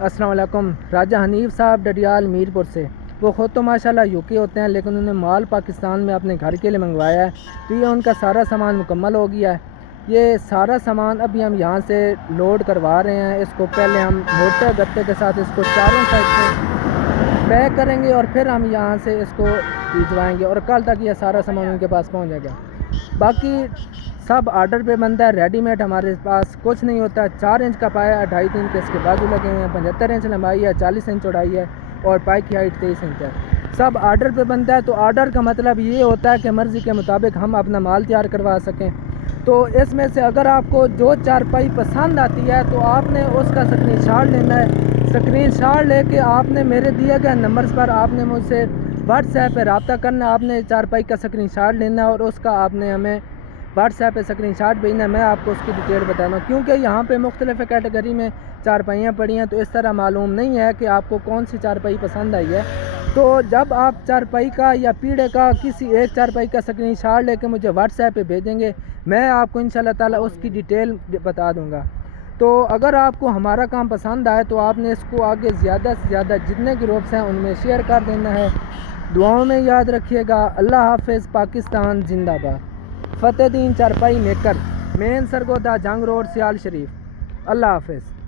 السلام علیکم۔ راجہ حنیف صاحب ڈڈیال میرپور سے، وہ خود تو ماشاءاللہ یوکے ہوتے ہیں لیکن انہوں نے مال پاکستان میں اپنے گھر کے لیے منگوایا ہے، تو یہ ان کا سارا سامان مکمل ہو گیا ہے۔ یہ سارا سامان ابھی ہم یہاں سے لوڈ کروا رہے ہیں۔ اس کو پہلے ہم موٹر گتے کے ساتھ اس کو چاروں سائڈ سے پیک کریں گے اور پھر ہم یہاں سے اس کو بھجوائیں گے اور کل تک یہ سارا سامان ان کے پاس پہنچ جائے گا۔ باقی سب آرڈر پہ بنتا ہے، ریڈی میڈ ہمارے پاس کچھ نہیں ہوتا۔ 4 انچ کا پایا ہے، 2.5 انچ کے اس کے بازو لگے ہوئے ہیں، 75 انچ لمبائی ہے، 40 انچ چوڑائی ہے اور پائی کی ہائٹ 23 انچ ہے۔ سب آرڈر پہ بنتا ہے، تو آرڈر کا مطلب یہ ہوتا ہے کہ مرضی کے مطابق ہم اپنا مال تیار کروا سکیں۔ تو اس میں سے اگر آپ کو جو چارپائی پسند آتی ہے تو آپ نے اس کا اسکرین شاٹ لینا ہے۔ اسکرین شاٹ لے کے آپ نے میرے دیے گئے نمبرز پر آپ نے مجھ سے واٹس ایپ پہ رابطہ کرنا ہے۔ آپ نے چارپائی کا اسکرین شاٹ لینا ہے اور اس کا آپ نے ہمیں واٹس ایپ پہ اسکرین شاٹ بھیجنا ہے۔ میں آپ کو اس کی ڈیٹیل بتاتا ہوں، کیونکہ یہاں پہ مختلف کیٹیگری میں چارپائیاں پڑی ہیں، تو اس طرح معلوم نہیں ہے کہ آپ کو کون سی چارپائی پسند آئی ہے۔ تو جب آپ چارپائی کا یا پیڑے کا کسی ایک چارپائی کا اسکرین شاٹ لے کے مجھے واٹس ایپ پہ بھیجیں گے، میں آپ کو انشاءاللہ تعالیٰ اس کی ڈیٹیل بتا دوں گا۔ تو اگر آپ کو ہمارا کام پسند آئے تو آپ نے اس کو آگے زیادہ سے زیادہ جتنے گروپس ہیں ان میں شیئر کر دینا ہے۔ دعاؤں میں یاد رکھیے گا۔ اللہ حافظ۔ پاکستان زندہ باد۔ فتح دین چارپائی میکر، مین سرگودا جنگ روڈ، سیال شریف۔ اللہ حافظ۔